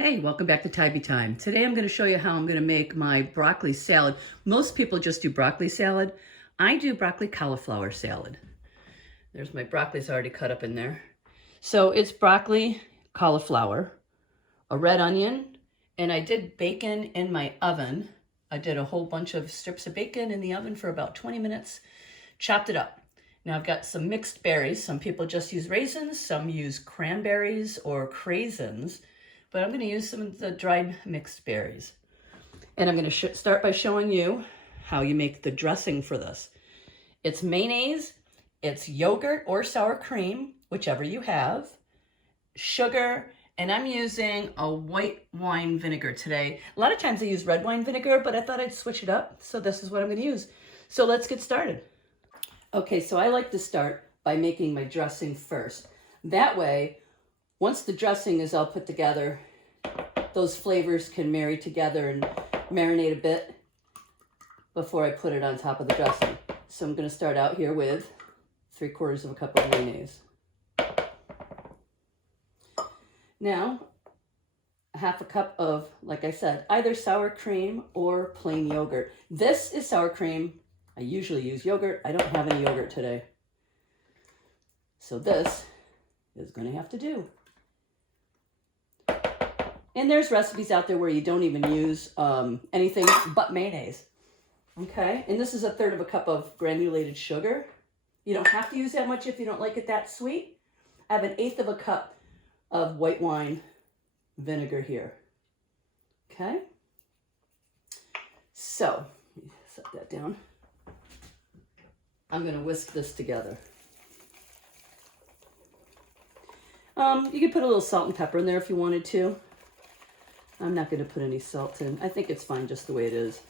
Hey, welcome back to Tybee Time. Today I'm going to show you how I'm going to make my broccoli salad. Most people just do broccoli salad. I do broccoli cauliflower salad. There's my broccoli's already cut up in there. So it's broccoli, cauliflower, a red onion, and I did bacon in my oven. I did a whole bunch of strips of bacon in the oven for about 20 minutes, chopped it up. Now I've got some mixed berries. Some people just use raisins, some use cranberries or craisins. But I'm going to use some of the dried mixed berries. And I'm going to start by showing you how you make the dressing for this. It's mayonnaise, it's yogurt or sour cream, whichever you have, sugar, and I'm using a white wine vinegar today. A lot of times I use red wine vinegar, but I thought I'd switch it up, so this is what I'm going to use. So let's get started. Okay, so I like to start by making my dressing first. That way, once the dressing is all put together, those flavors can marry together and marinate a bit before I put it on top of the dressing. So I'm going to start out here with 3/4 of a cup of mayonnaise. Now, 1/2 cup of, like I said, either sour cream or plain yogurt. This is sour cream. I usually use yogurt. I don't have any yogurt today. So this is going to have to do. And there's recipes out there where you don't even use anything but mayonnaise. Okay, and this is 1/3 of a cup of granulated sugar. You don't have to use that much if you don't like it that sweet. I have 1/8 of a cup of white wine vinegar here. Okay, so let me set that down. I'm going to whisk this together. You could put a little salt and pepper in there if you wanted to. I'm not going to put any salt in. I think it's fine just the way it is.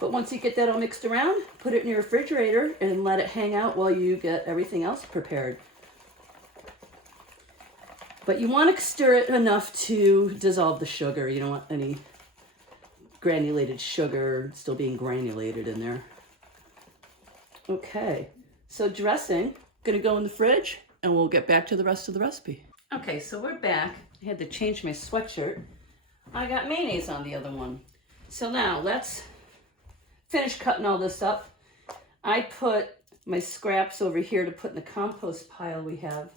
But once you get that all mixed around, put it in your refrigerator and let it hang out while you get everything else prepared. But you want to stir it enough to dissolve the sugar. You don't want any granulated sugar still being granulated in there. Okay, so dressing, going to go in the fridge and we'll get back to the rest of the recipe. Okay, so we're back. I had to change my sweatshirt. I got mayonnaise on the other one. So now let's finish cutting all this up. I put my scraps over here to put in the compost pile we have.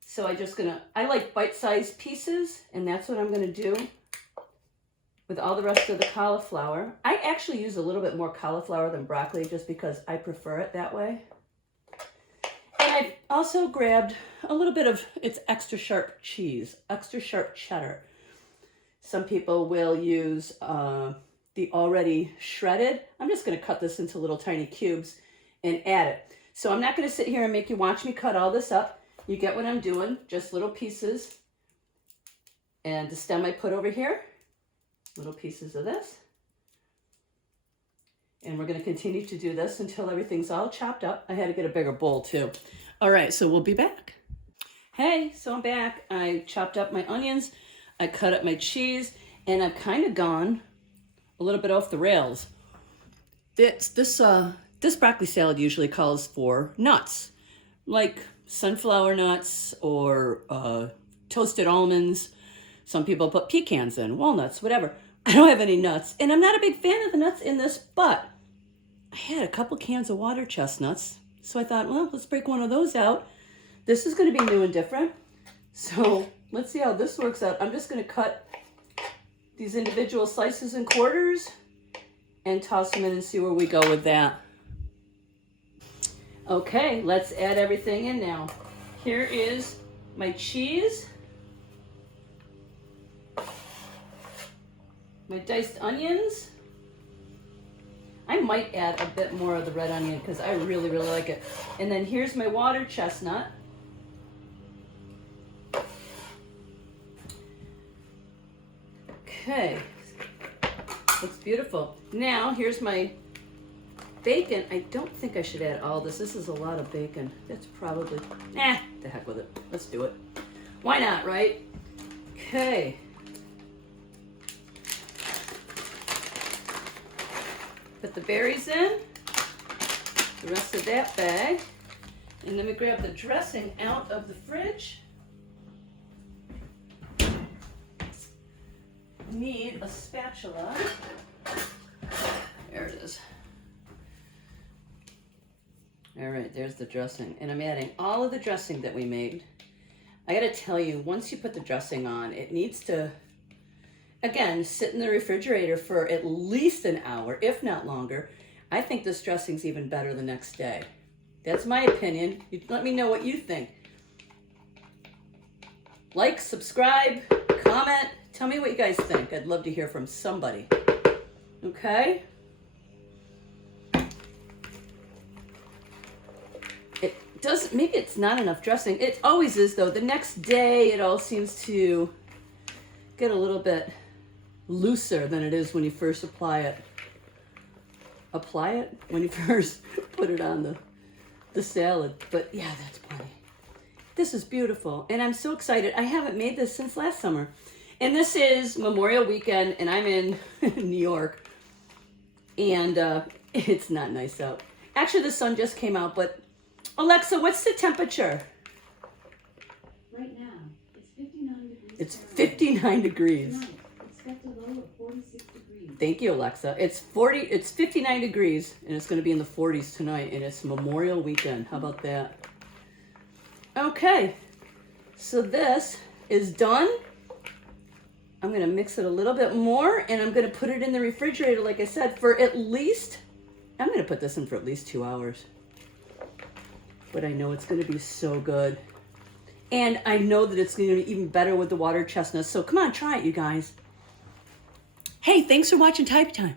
So I like bite-sized pieces, and that's what I'm gonna do with all the rest of the cauliflower. I actually use a little bit more cauliflower than broccoli just because I prefer it that way. And I also grabbed a little bit of its extra sharp cheese, extra sharp cheddar. Some people will use the already shredded. I'm just going to cut this into little tiny cubes and add it. So I'm not going to sit here and make you watch me cut all this up. You get what I'm doing, just little pieces. And the stem I put over here, little pieces of this. And we're going to continue to do this until everything's all chopped up. I had to get a bigger bowl too. All right, so we'll be back. Hey, so I'm back. I chopped up my onions. I cut up my cheese, and I've kind of gone a little bit off the rails. This broccoli salad usually calls for nuts, like sunflower nuts or toasted almonds. Some people put pecans in, walnuts, whatever. I don't have any nuts, and I'm not a big fan of the nuts in this, but I had a couple cans of water chestnuts, so I thought, well, let's break one of those out. This is going to be new and different, so let's see how this works out. I'm just going to cut these individual slices and quarters and toss them in and see where we go with that. Okay, let's add everything in now. Here is my cheese, my diced onions. I might add a bit more of the red onion because I really, really like it. And then here's my water chestnut. Okay, looks beautiful. Now, here's my bacon. I don't think I should add all this. This is a lot of bacon. That's probably, the heck with it. Let's do it. Why not, right? Okay. Put the berries in, the rest of that bag, and then we grab the dressing out of the fridge. need a spatula. There it is. All right, there's the dressing. And I'm adding all of the dressing that we made. I gotta tell you, once you put the dressing on, it needs to, again, sit in the refrigerator for at least an hour, if not longer. I think this dressing's even better the next day. That's my opinion. You let me know what you think. Like, subscribe, comment. Tell me what you guys think. I'd love to hear from somebody. Okay? It doesn't, maybe it's not enough dressing. It always is though. The next day it all seems to get a little bit looser than it is when you first apply it. Apply it? When you first put it on the salad. But yeah, that's plenty. This is beautiful. And I'm so excited. I haven't made this since last summer. And this is Memorial Weekend and I'm in New York. And it's not nice out. Actually, the sun just came out, but Alexa, what's the temperature? Right now, it's 59 degrees. It's 59 degrees. Tonight, expect a low of 46 degrees. Thank you, Alexa. It's 59 degrees, and it's going to be in the 40s tonight, and it's Memorial Weekend. How about that? Okay, so this is done. I'm going to mix it a little bit more, and I'm going to put it in the refrigerator, like I said, for at least, I'm going to put this in for at least 2 hours. But I know it's going to be so good. And I know that it's going to be even better with the water chestnuts. So come on, try it, you guys. Hey, thanks for watching Type Time.